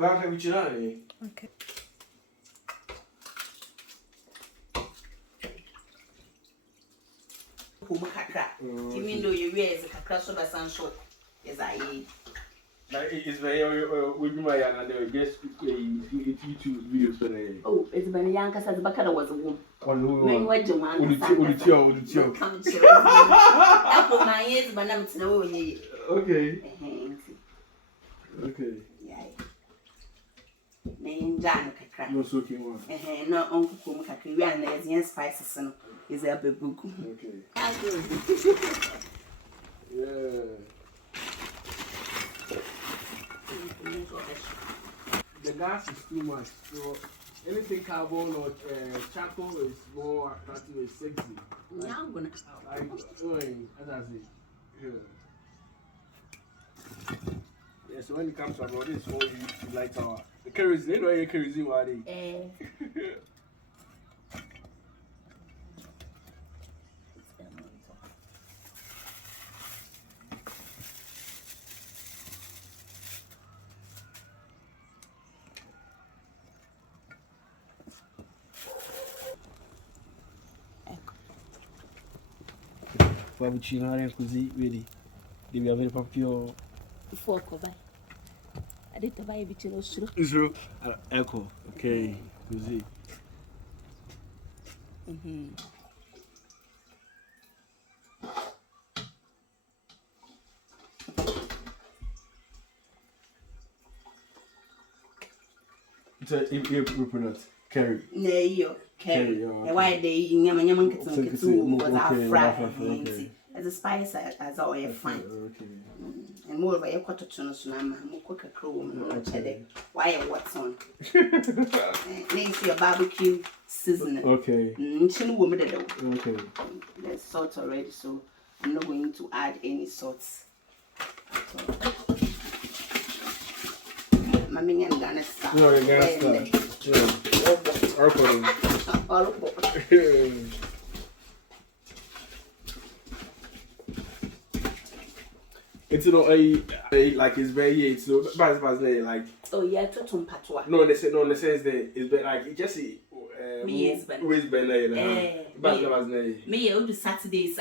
Okay. Even though you wear a crash of a sunshot, as I eat. It's very with my and I guess YouTube videos for the. Oh, it's been a young cast as Bacana was a woman. On What you want? Come to my ears, but I'm to know ye. Okay. Okay. Name Jan Crack. No soaking one. No, Uncle Kumaka, and there's young spices is a book. Okay. Yeah. The gas is too much, so anything carbon or charcoal is more attractive and sexy. Yeah, I'm gonna. As I say, yeah. So when it comes to about this, what you like our the kerosene, you know, kerosene, what they. Cappuccino and così, vedi? Devi avere proprio Fuoco, vai. Ha detto vai vicino su. Allora, ecco, ok, così. So you pronounce curry. No, io curry. E why they nyama nketsu was our fry. As a spice as all your fine. Okay. And more of a quarter to no sunama, more cook a crow, no cheddar. Why what's on? Name your barbecue seasoning. Okay. Chin woman. Okay. There's salt already, so I'm not going to add any salts. Mammy and Ghana style. No, you're gonna start. Yeah. All of It's like it's very it's no like oh yeah to patois. No in the sense that it's like it just ways ben me you do Saturdays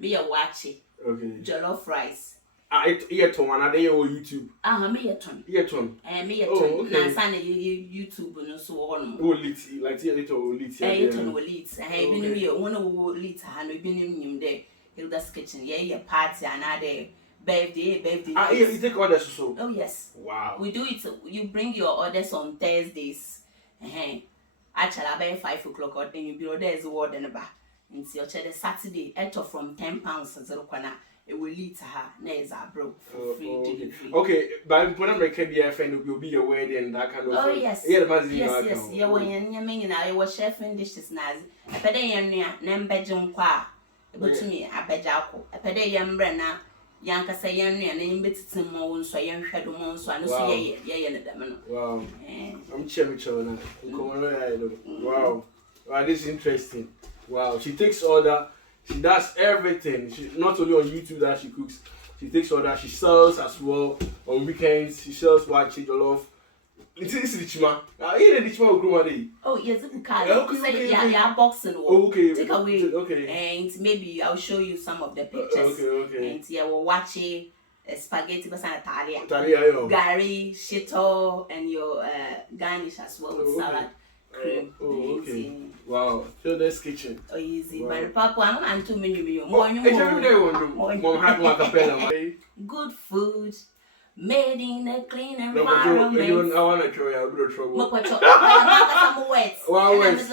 me you watch it. Okay. Jollof rice. Yeah, Tom, and I day on YouTube. Me a ton. Yeah, Tom. Me a ton. Na sana YouTube no so on. Oh, lit like little lit. Yeah, ton lit. Even me one of lit ha no bi nim there. Hilda's kitchen. Yeah, party another birthday. Yeah, you take orders so. Oh yes. Wow. We do it. You bring your orders on Thursdays. Actually, about 5 o'clock or then you be orders word and ba. Until Saturday, from £10 as a kwana. It will lead to her. Nails are broke for free delivery. Okay, but when I'm making the FN, will be your wedding and that kind of. Oh yes. Yeah, yes. Yeah, when you're meaning I was chef and dishes nazi. A peday and bedroom qua. But to me, a bedjako. A peday and brenna. Yanka say and in bits and moans, so young shadow moans, so I know say wow. I'm cherry. Wow. Wow, this is interesting. Wow, she takes order. She does everything. She not only on YouTube that she cooks. She takes order. She sells as well on weekends. She sells white chicken jollof. This is the chima. Here the chima will grow day. Oh yes, okay. Yeah, boxing. Okay. Take away. Okay. And maybe I'll show you some of the pictures. Okay. And yeah, we'll watch it. Spaghetti basana talia. Gary, shito, and your garnish as well with salad. Cream. Okay. Wow. Hilda's kitchen. Oh, easy. But Papa, I'm too many. Good food, made in a clean environment. I want to throw you a bit of trouble.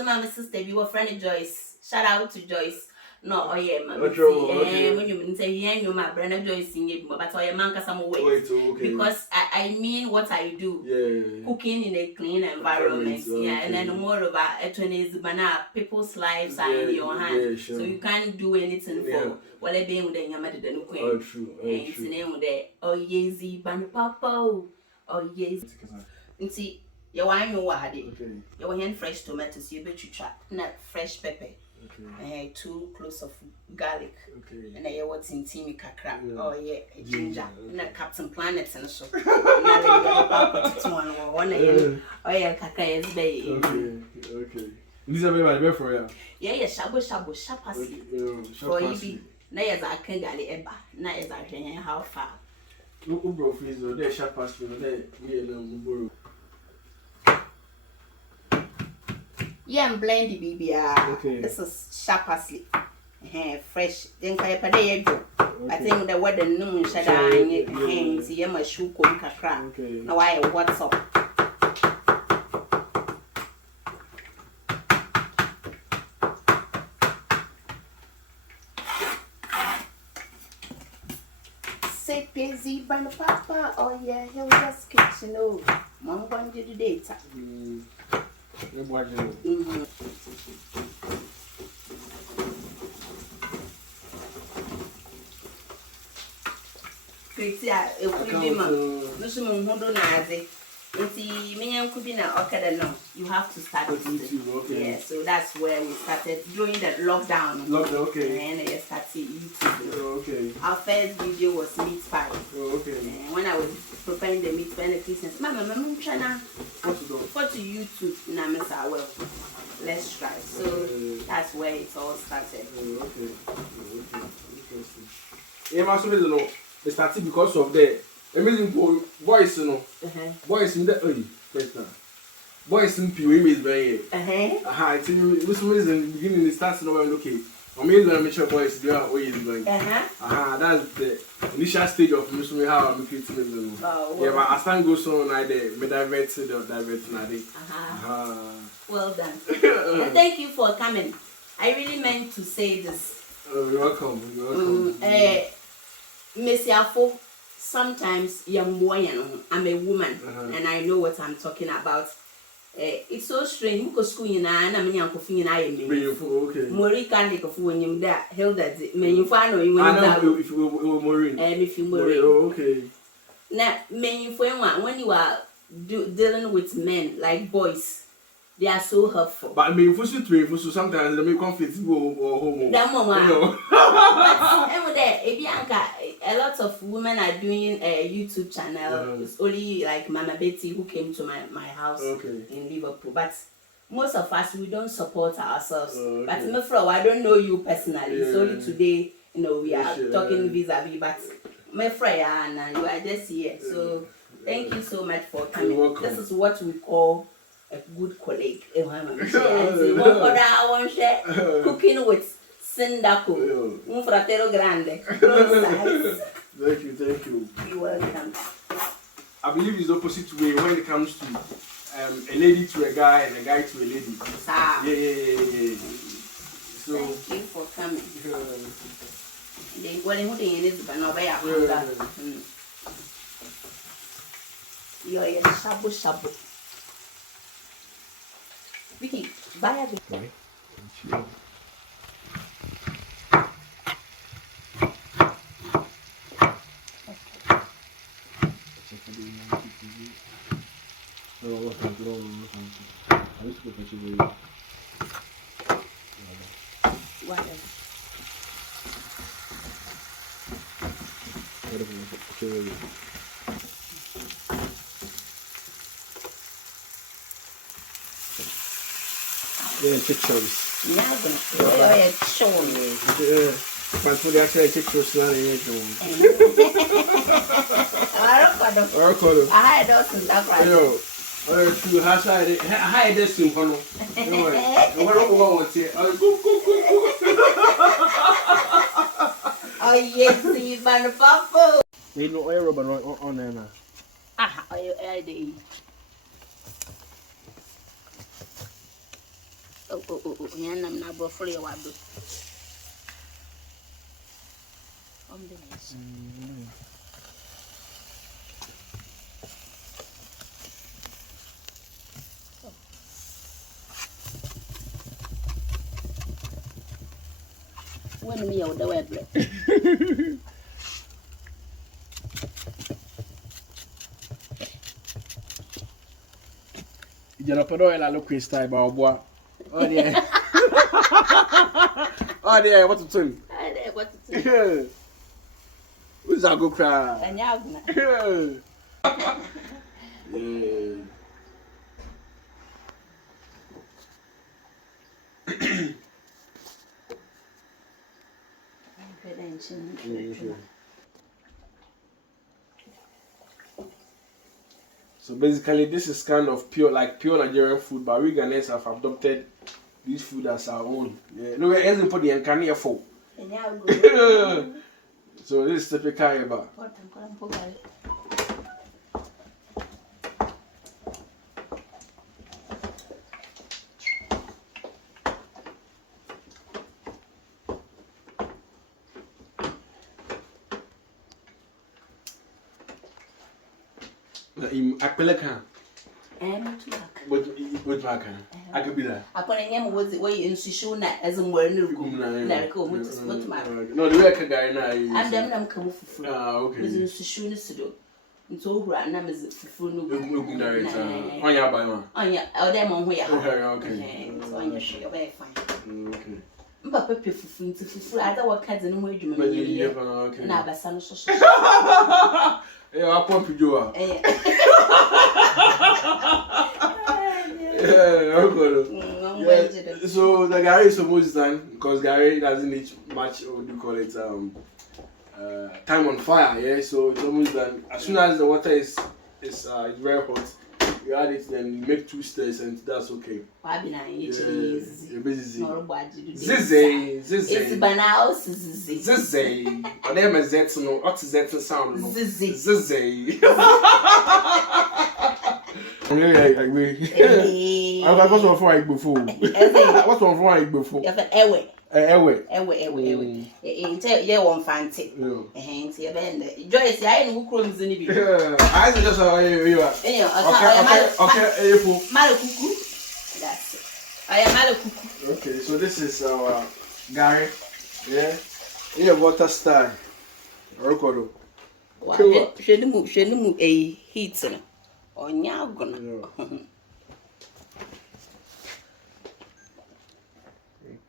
My sister, you were friend Joyce. Shout out to Joyce. No, oh yeah, man. When you say you my brother Joyce in it, but oh yeah, man, because I mean what I do. Yeah. Cooking in a clean environment. Yeah, and then more about it is people's lives are in your hands. So you can't do anything for what I being with the Yamada than Queen. Oh, true. And name with the oh yeezy ban papa. Oh yes. And see, you want me what I did. You want fresh tomatoes, you bet you try not fresh pepper. Okay. 2 cloves of garlic. Okay. And I what's in teamy kakra. Yeah. Oh yeah, ginger. Okay. And Captain Planet and so. One oh yeah, kakra is bay. Okay. This is a baby for you. Yeah, shabu shapasi. For you. Na yes, I can get it eba. Na yes, I can how far. Look, bro, please, there shapasi, there me and Yeah, I'm blend the baby. Okay. This is sharp parsley. Fresh. Then I put it. I think the word the noon shada and see my shoe come kakra. Okay. Now I what's up. Say busy by the papa. Oh yeah, Hilda's kitchen. Oh, mom going to do data. Pretty a ekudima. No so mo hodo na ade. Nti menya nkudina okada no. You have to start with YouTube, okay. Yeah, so that's where we started during the lockdown. Okay. And I started YouTube. Okay. Our first video was meat pie. Okay. And when I was preparing the meat pie and the Christmas, Mama, trying to YouTube. Now, Miss well, let's try. So that's where it all started. Okay. Interesting. Yeah, my son is no. It started because of the amazing voice, you know. Voice in the boys in PW is very. I tell you, this reason in the beginning it starts no okay. Amazing amateur boys do are always going. That's the initial stage of me how I'm creating them. Yeah, but as time goes on, I me divert to the divert na. Well done. And thank you for coming. I really meant to say this. You're welcome. Miss Yafo, sometimes I'm a woman and I know what I'm talking about. It's so strange because school in an American coffee and I am Mori can't take a fool when you that Hilda, may you find or you will if you were Maureen. And if you were okay. Now, may you find when you are dealing with men like boys, they are so helpful. But I mean, for sometimes they make conflict or homo. That moment, a lot of women are doing a YouTube channel. It's only like Mama Betty who came to my house in Liverpool. But most of us, we don't support ourselves. But I don't know you personally. It's only today, we are talking vis-a-vis. But my friend, you are just here. So thank you so much for coming. This is what we call a good colleague. Cooking with Sindako, un fratello grande. Thank you. You're welcome. I believe it's the opposite way when it comes to a lady to a guy and a guy to a lady. Yeah. So thank you for coming. You're shabu shabu. Vicky, buy a bit. Thank you. Yeah, pictures. Yeah, Actually, pictures now. I don't know. Hi, this in one. Oh, yes, you man, Papa. We know everybody on there now. Oh, yeah, I'm not for you. When me out the web. You don't put oil at look style, boy. Oh, yeah. Oh, yeah, what to tell you? What to do? Who's that go cry? And yeah, Yeah. So basically, this is kind of pure Nigerian food, but we Ghanaians have adopted this food as our own. Yeah, no, it hasn't put the Nkania for. So this is typical Eba. Akpeleka. What makan? Akabila. Upon a name was the way in Shishuna as a word no, the way I can guy now. And them come for okay. in Shishuna Sido. And so grand numbers for no good on your by one. On your them on where okay. On your share very fine. Okay. Papa pay for food to food. I don't cousin where you may okay. Now, but some so. Yeah, I'll pump you. Yeah, so the Gary is almost done because Gary doesn't need much, what do you call it, time on fire. Yeah, so it's almost done. As soon as the water is very hot, you add it, then you make 2 stirrs, and that's okay. You're busy. Zizzy. It's banal. Zizzy. Or them is that no, what is that sound? Zizzy. What's one for before? What's one for before? Ewe. Yeah, one fancy. Yeah, bend. Joyce, I ain't who crumbs in the I just saw you are. Okay, Malakuku. That's it. I am Malakuku. Okay, so this is our Gary. Yeah, water style. Rokodo. She move a heat. Or now gonna.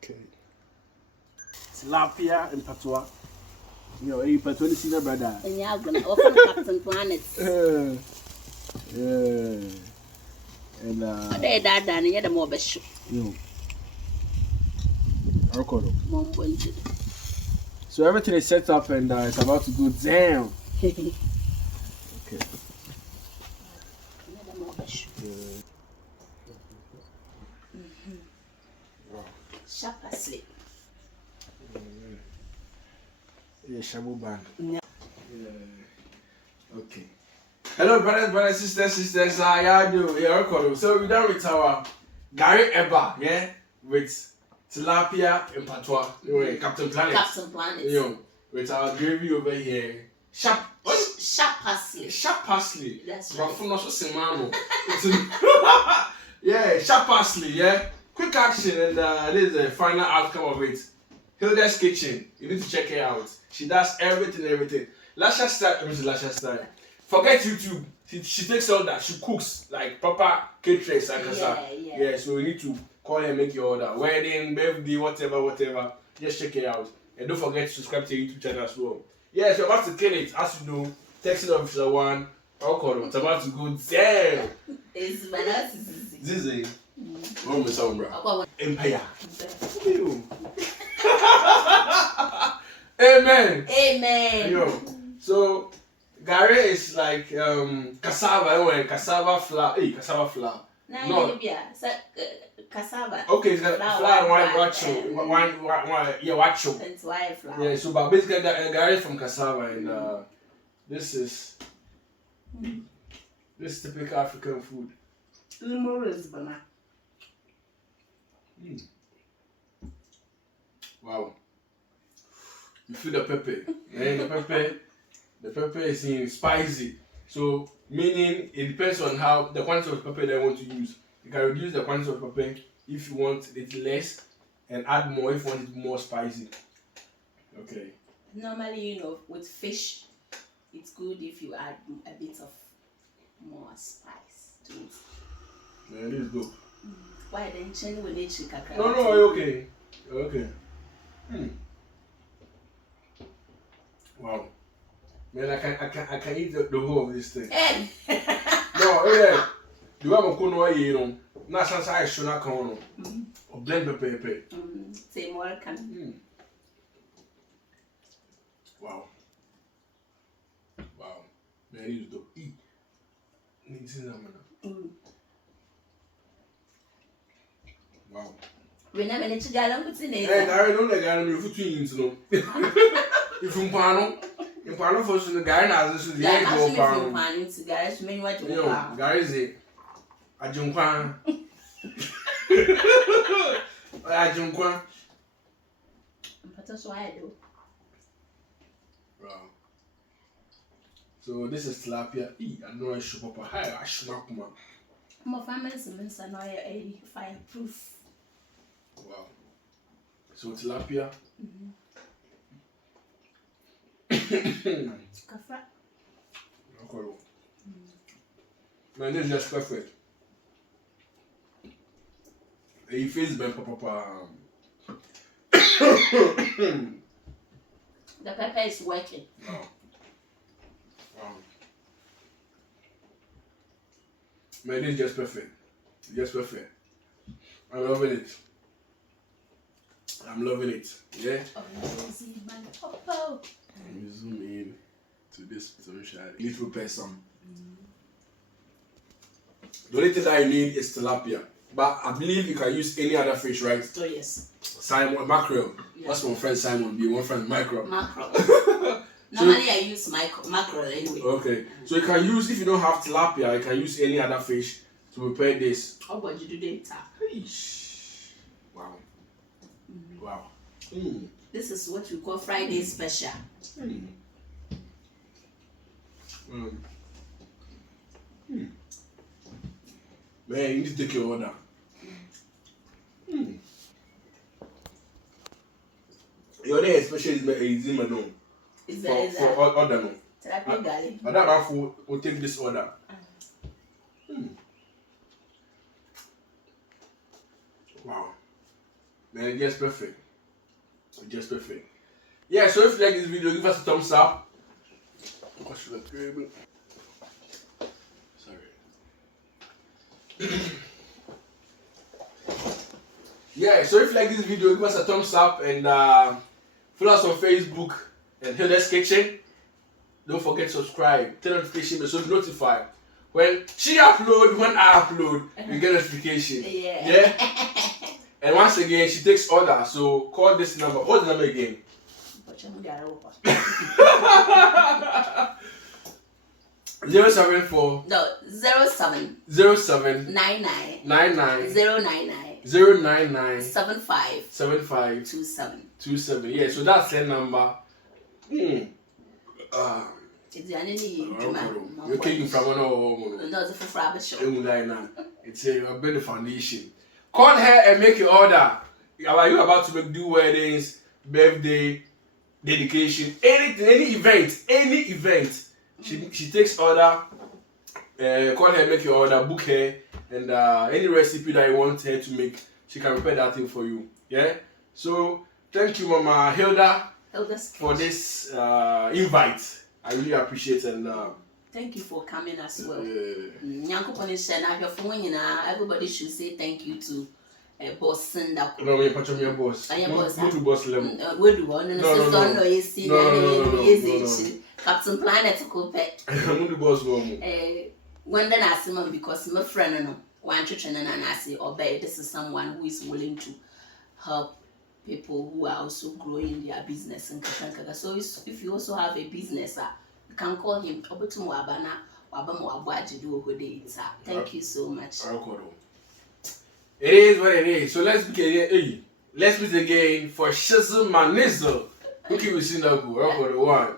Okay. Tilapia and Patois. You know, you put 20 senior brother. And now gonna open Captain Planet. Yeah. And they died down here the more best. You. So everything is set up and it's about to go down. Okay. Sharp asleep. Yeah, Shabu Band. Okay. Hello, brothers, sisters. How y'all do? Yeah, so we're done with our Gary Eba, yeah, with tilapia and patois. Anyway, Captain Planet. You know, with our gravy over here. Sharp parsley. That's right. Yeah, sharp parsley, yeah. Quick action, and this is the final outcome of it. Hilda's kitchen. You need to check her out. She does everything. Lasha style. Forget YouTube. She takes all that. She cooks like proper caterers. Yeah. So you need to call her and make your order. Wedding, birthday, whatever. Just check her out. And don't forget to subscribe to her YouTube channel as well. Yeah, so about to kill it. As you know, texting officer 1. It's about to go down. It's banana. Zizi. Oh, my son, bro. Empire. Amen. Yo. So Gary is like cassava flour. Hey, cassava flour. No. Cassava. Okay, it's got flour and wacho. It's white flour. Yeah, so but basically Gary is from cassava, and this is typical African food. Wow. You feel the pepper. And the pepper is spicy. So meaning it depends on how the quantity of pepper they want to use. You can reduce the quantity of pepper if you want it less and add more if you want it more spicy. Okay. Normally, with fish, it's good if you add a bit of more spice to it. Yeah, this is good. Why then change with nature kakra? No, okay. Okay. Wow. Man, I can eat the whole of this thing. No, yeah. Do I want to you know? Not since I should not come on. Or blend the paper. Say more can. Wow. Wow. Man, you do eat. Wow. We never let you get on with the name. I don't know the guy on for twins, no. If you pano, in pano for the guy has this is the egg of pano. To guys, mean what you know, guys, a junkwan. A junkwan. But that's why I do. Wow. So this is tilapia. I know I should pop a high. I should not come. My family's a annoy 85 proof. Wow. So tilapia. Kafra. Man, this is just perfect. He feels bad, papa. The pepper is working. Wow. Man, this is just perfect. Just perfect. I'm loving it. I'm loving it. Yeah? Let me zoom in to this little person. The only thing that you need is tilapia. But I believe you can use any other fish, right? Oh, yes. Simon, mackerel. Yeah. What's my friend Simon be? One friend mackerel. Mackerel. Normally I use mackerel anyway. Okay. So you can use, if you don't have tilapia, you can use any other fish to prepare this. How about you do that? Wow. Wow. This is what we call Friday special. Man, you need to take your order. Your order especially is in my name. Is for order no. Madam will take this order. Wow. Man, just perfect. Just perfect. Yeah, so if you like this video, give us a thumbs up. What should I grab? Sorry. Yeah, so if you like this video, give us a thumbs up and follow us on Facebook and Hilda's Kitchen. Don't forget to subscribe, turn notification bell so you're notified. When she upload, when I upload, you get notification. Yeah? And once again, she takes order. So call this number. What's the number again? 074 No, 07 07 99 99 099 099 75 75 27. Yeah, so that's her number. It's the only you're taking from one or no, it's for Frabber show. It's a better foundation. Call her and make your order. Are you about to do weddings, birthday, dedication, anything, any event? She takes order. Call her, make your order, book her, and any recipe that you want her to make, she can prepare that thing for you. Yeah. So thank you, Mama Hilda, for this invite. I really appreciate it, and thank you for coming as well. Everybody should say thank you to boss Senda. No, me patch me boss. I am boss. Go to boss level. We do one. No. Captain Planet ko pe. I'm the boss one. When then I see him because my friend no one church and I say obey this is someone who is willing to help people who are also growing their business in Kashankaga. So if you also have a business, you can call him. Thank you so much. It is what it is. So let's begin. Let's meet again for Shizzle Manizzle. Who keep seeing that? One.